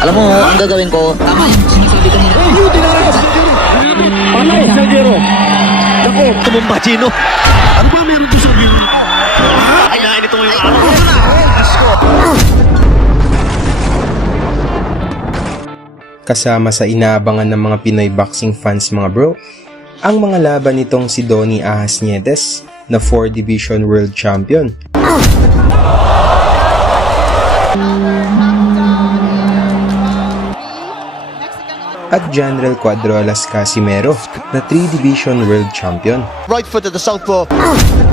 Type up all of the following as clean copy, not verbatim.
Alam mo, ang gagawin ko, tama yung sinasabi ko nila. Yun, dinara ka sa Salguero. Patay, Salguero. Naku, tumumba, Chino. Ano ba meron ko sa view? Kailangan ito yung araw. Kasama sa inaabangan ng mga Pinoy boxing fans mga bro, ang mga laban nitong si Donnie Ahas Nietes na 4 Division World Champion. At General Cuadrolas Casimero na 3 Division World Champion. Right foot to the southpaw. Right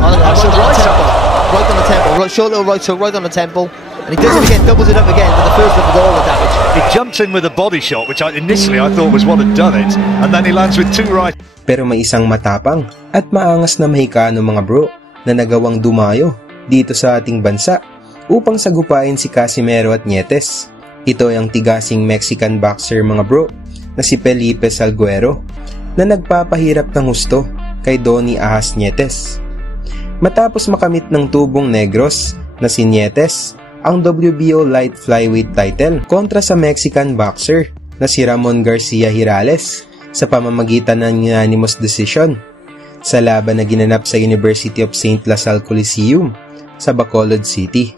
on the temple. Right shoulder, right hook, right on the temple. And he does it again, doubles it up again, but the first one with all the damage. He jumps in with a body shot, which initially I thought was what had done it, and then he lands with 2 right. Pero may isang matapang at maangas na Mexicano mga bro na nagawang dumayo dito sa ating bansa upang sagupain si Casimero at Nietes. Ito ay ang tigasing Mexican boxer mga bro na si Felipe Salguero na nagpapahirap ng husto kay Donnie Ahas Nietes. Matapos makamit ng tubong negros na si Nietes ang WBO Light Flyweight title kontra sa Mexican boxer na si Ramon Garcia Hirales sa pamamagitan ng unanimous decision sa laban na ginanap sa University of St. LaSalle Coliseum sa Bacolod City.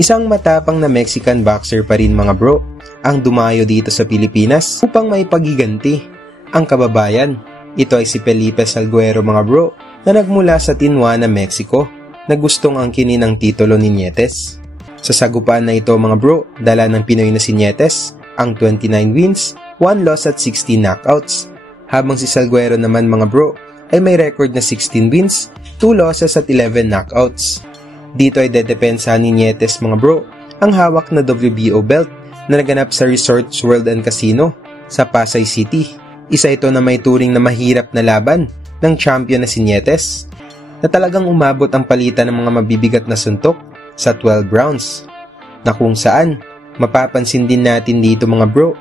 Isang matapang na Mexican boxer pa rin mga bro ang dumayo dito sa Pilipinas upang maipagiganti ang kababayan. Ito ay si Felipe Salguero mga bro na nagmula sa Tijuana, Mexico na gustong angkinin ang titulo ni Nietes. Sa sagupaan na ito mga bro, dala ng Pinoy na si Nietes ang 29 wins, 1 loss at 16 knockouts. Habang si Salguero naman mga bro ay may record na 16 wins, 2 losses at 11 knockouts. Dito ay dedepensahan ni Nietes mga bro ang hawak na WBO belt na naganap sa Resorts World and Casino sa Pasay City. Isa ito na may turing na mahirap na laban ng champion na si Nietes na talagang umabot ang palitan ng mga mabibigat na suntok sa 12 rounds, na kung saan mapapansin din natin dito mga bro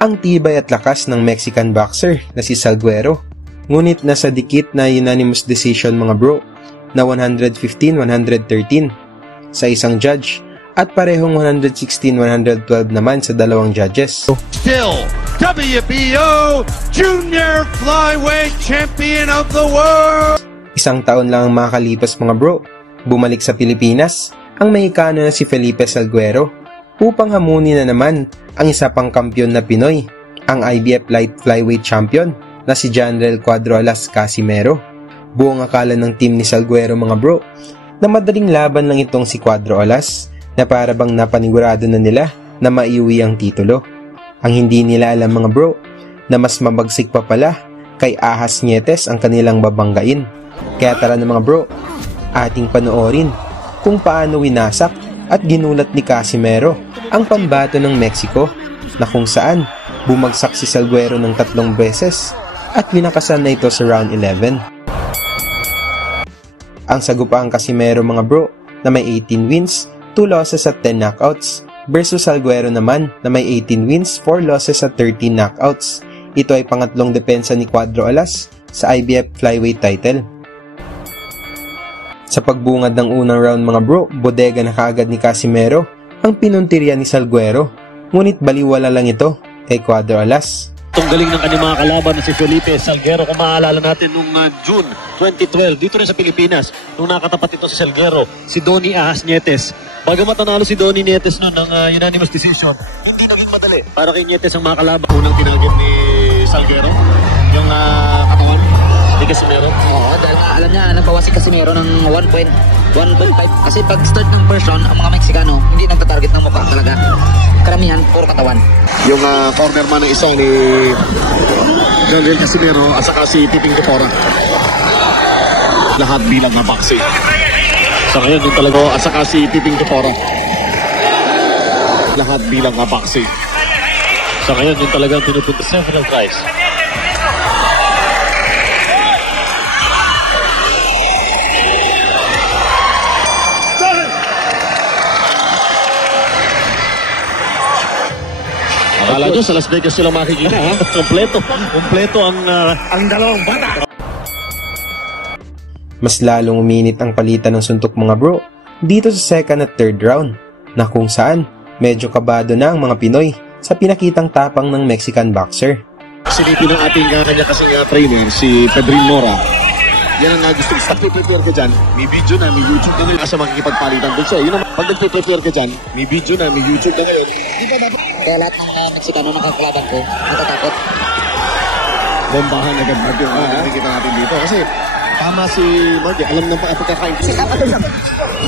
ang tibay at lakas ng Mexican boxer na si Salguero. Ngunit nasa dikit na unanimous decision mga bro na 115-113 sa isang judge at parehong 116-112 naman sa dalawang judges. Still WBO Junior Flyweight Champion of the World. Isang taon lang ang makakalipas mga bro, bumalik sa Pilipinas ang Mexicano na si Felipe Salguero upang hamunin na naman ang isa pang kampyon na Pinoy, ang IBF Light Flyweight Champion na si General Cuadrolas Casimero. Buong akala ng team ni Salguero mga bro na madaling laban lang itong si Cuadrolas na para bang napanigurado na nila na maiuwi ang titulo. Ang hindi nila alam mga bro na mas mabagsik pa pala kay Ahas Nietes ang kanilang babanggain. Kaya tara na mga bro, ating panoorin kung paano winasak at ginulat ni Casimero ang pambato ng Mexico na kung saan bumagsak si Salguero ng 3 beses at winakasan na ito sa round 11. Ang sagupaang Casimero mga bro na may 18 wins, 2 losses at 10 knockouts versus Salguero naman na may 18 wins, 4 losses at 13 knockouts. Ito ay pangatlong depensa ni Cuadrolas sa IBF Flyweight title. Sa pagbungad ng unang round mga bro, bodega na kaagad ni Casimero ang pinuntirya ni Salguero. Ngunit baliwala lang ito kay Cuadrolas. Itong galing ng kanyang mga kalaban na si Felipe Salguero, kung maaalala natin nung June 2012, dito rin sa Pilipinas, nung nakatapat ito si Salguero, si Donnie Ahas Nietes. Bagamat nanalo si Donnie Nietes noon ng unanimous decision, hindi naging madali para kay Nietes ang mga kalaban. Unang tinagin ni Salguero, yung katawan ni Casimero. Oo, dahil alam niya, nabawas si Casimero ng 1.5. Kasi pag start ng first round, ang mga Mexicano, hindi nagtatarget ng mukha talaga. Karamihan, puro katawan. Yung corner man ng isa ni General Casimero at saka si Piping Depora. Lahat bilang boxing. Sa ngayon, yung talaga, at saka si Piping Depora. Lahat bilang boxing. Sa ngayon, yung talagang pinupunta several tries. Akala nyo sa Las Vegas sila makikita ha? Kompleto ang dalawang bata. Mas lalong uminit ang palitan ng suntok mga bro dito sa second at third round na kung saan medyo kabado na ang mga Pinoy sa pinakitang tapang ng Mexican boxer. Silipin ng ating kanya kasing trainer, si Pedrin Mora. Yan ang gusto ko. Pag prepare ka dyan, may video na, may YouTube na ngayon. Kasi makikipagpalitan doon siya. Yun ang pag nag-prepare ka dyan, may video na, may YouTube na ngayon. Di ba dapat? Kaya lahat ng mga Meksikano na kakalaban ko, natatakot. Bombahan agad natin ang nakikita natin dito. Kasi tama si Marty, alam na pagkakain. Sit up ato siya.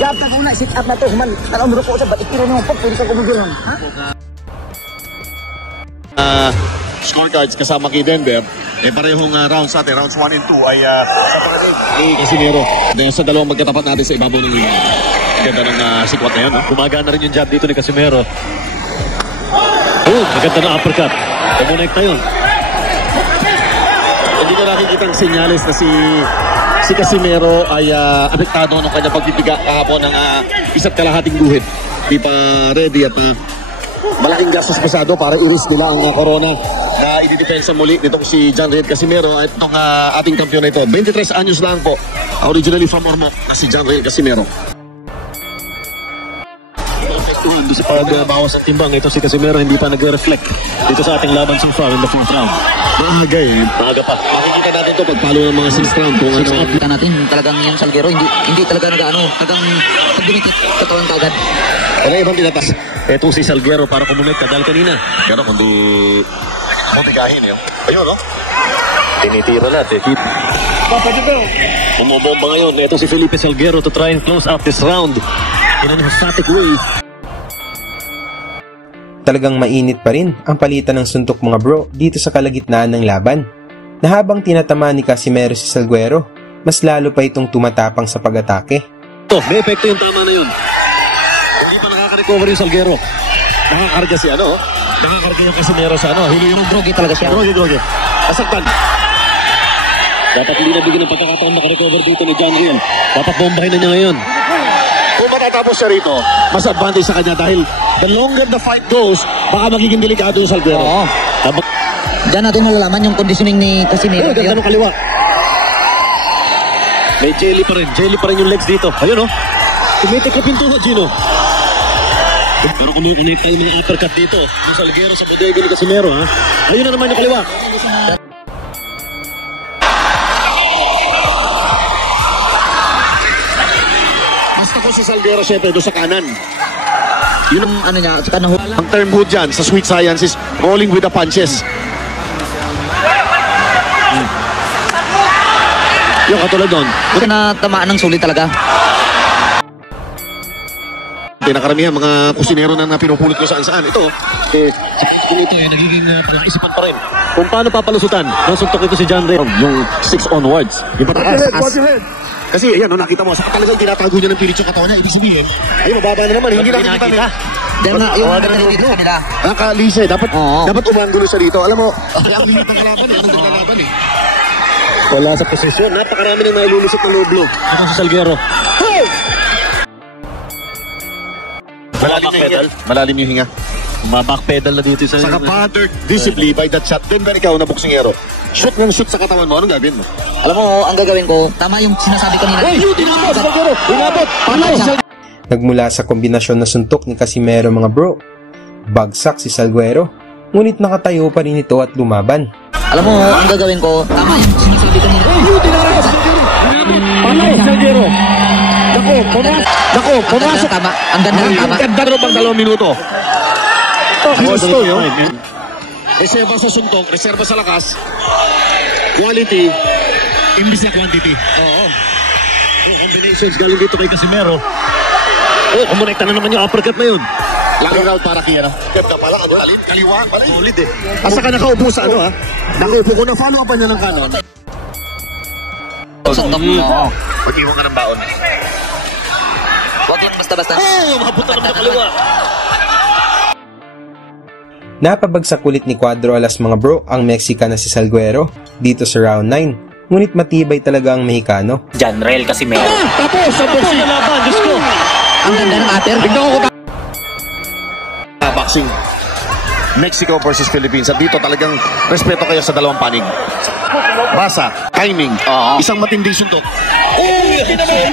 Jab ka muna, sit up na to. Human, tanong mo ko sa batik kilo mo pag pwede ka kumugulong. Ha? Scorecards kasama kay Denver, parehong rounds natin, rounds 1 and 2 ay Casimero. Sa dalawang magkatapat natin sa ibabaw ng ganda ng sikwat na yan. Gumagana rin yung jab dito ni Casimero. Maganda na uppercut. Kumonekta yun. Hindi ko nakikita ang senyales na si Casimero ay apektado ng kanyang pagbibiga kahapon ng isa't kalahating guhit. Di pa ready at malaking gastos pasado para i-risk nila ang corona na i-defensa muli nitong si John Red Casimero at itong ating kampiyon na ito. 23 anyos lang po, originally from Ormoc na si John Red Casimero. Doon sa pagbawas ng timbang, ito si Casimero hindi pa nag-reflect dito sa ating laban so far in the 4th round. Maaga pa. Makikita natin ito pagpalo ng mga 6th round kung ano. Kita natin talagang yung Salguero, hindi talaga nag-ano, talagang pag-dumitit katawan kagad. Wala ibang tinatas. Ito si Salguero para kumunik kadal kanina. Pero kundi mutigahin yun. Ayun, no? Tinitira natin. Umubomba ngayon. Ito si Felipe Salguero to try and close out this round in an emphatic way. Talagang mainit pa rin ang palitan ng suntok mga bro dito sa kalagitnaan ng laban. Na habang tinatama ni Casimero si Salguero, mas lalo pa itong tumatapang sa pag-atake. Ito, may epekto yung tama na yun. Hindi pa nakaka-recover yung Salguero. Nakakarga si ano, nakakarga yung Casimero sa ano. Drogi talaga siya. Drogi. Asaktan. Dapat hindi nabigyan ng pagkakataon makarecover dito ni John Riel. Dapat bombahin na niya ngayon. Kung matatapos siya rito, mas advantage sa kanya dahil the longer the fight goes, baka magiging delikado yung Salguero. Oo. Diyan natin malalaman yung conditioning ni Casimero. Ganda ng kaliwa. May jelly pa rin yung legs dito. Ayun o. Tumitik na pintuho, Gino. Pero kumukunik tayo mga uppercut dito. Yung Salguero sa bodega ni Casimero, ha? Ayun na naman yung kaliwa. Basta ko si Salguero siyempre doon sa kanan. Yun ang ano niya, sa kanahon. Ang term ho dyan sa sweet science is rolling with the punches. Yung katulad doon. Kasi na tamaan ng sulit talaga. Nakaramihan mga kusinero na pinupulot ko saan-saan. Ito, ito yung nagiging palaisipan pa rin. Kung paano papalusutan, nasuntok ito si John Ray. Yung 6 onwards. Yung pataas. Kasi ayan, no, nakita mo, sa talagang tinatago niya ng pilit yung katawan niya. Ibig sabihin, ayun, mababa na naman. Hindi nakikita nila. Dahil na, yung ganda dito sa kanila. Nakalisa eh. Dapat umangulo siya dito. Alam mo, ang lilit ng kalaban eh. Anong naglalaban eh. Wala sa posisyon. Napakarami na nalulusot ng low blow. Ito si Salguero. Malalim yung hinga. Backpedal na dito sa... Saka battered visibly by that shot. Then ikaw na boksingero. Shoot ng shoot sa katawan mo. Anong gagawin mo? Alam mo, ang gagawin ko, tama yung sinasabi kanina. Hey, tinapos! Salguero! Inabot! Nagmula sa kombinasyon na suntok ni Casimero mga bro. Bagsak si Salguero. Ngunit nakatayo pa rin ito at lumaban. Alam mo, ang gagawin ko, tama yung sinasabi kanina. Panay, Salguero! Nako, pumasok. Ang ganda ng tama. Ang ganda rin pang 2 minuto. Gusto yun. Reserva sa suntok, reserva sa lakas. Quality, imbis na quantity. Oo. Combinations galing dito kay Casimero. Kumonekta na naman yung uppercut na yun. Laging round para kaya, no? Kaya ka pala, ano? Kaliwa, pala ulit eh. Asa ka nakaupo sa ano, ha? Nakaupo ko na follow up niya ng kanon. Suntok mo. Mag-iwan ka ng baon. Huwag yung basta-basta. Mapunta naman ng kaliwa. Napabagsak ulit ni Cuadro Alas mga bro ang Mexican na si Salguero dito sa round 9. Ngunit matibay talaga ang Mexicano. John Ray Casimero. Tapos sa boxing na laban, Diyos ko. Ang ganda ng upper. Bigla ko boxing. Mexico versus Philippines. At dito talagang respeto kayo sa dalawang panig. Basa, timing, isang matinding suntok. Hindi naman.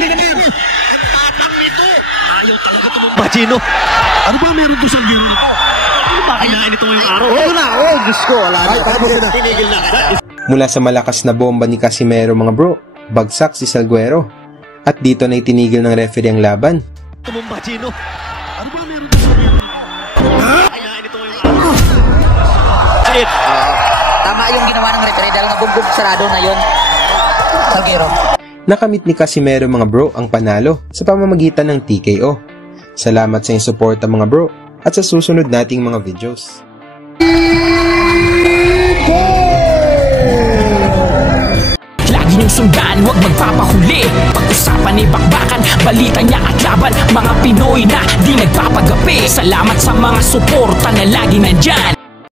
Ayaw talaga tumumpa. Gino, ano ba meron doon sa giro nito? Ano ba? Kinain ito ngayong araw. Oo na, oh, Diyos ko, wala na. Tinigil na. Mula sa malakas na bomba ni Casimero mga bro, bagsak si Salguero. At dito na itinigil ng referee ang laban. Tumumba, Chino. Ano ba meron dito? Kinain ito ngayong araw. Sit. Tama yung ginawa ng referee dahil nabugbog sarado na yun. Salguero. Nakamit ni Casimero mga bro ang panalo sa pamamagitan ng TKO. Salamat sa inyong suporta mga bro at sa susunod nating mga videos. Lagi niyong sundan, huwag magpapahuli. Pag-usapan ay bakbakan, balita niya at laban. Mga Pinoy na di nagpapagapi. Salamat sa mga suporta na lagi nandyan.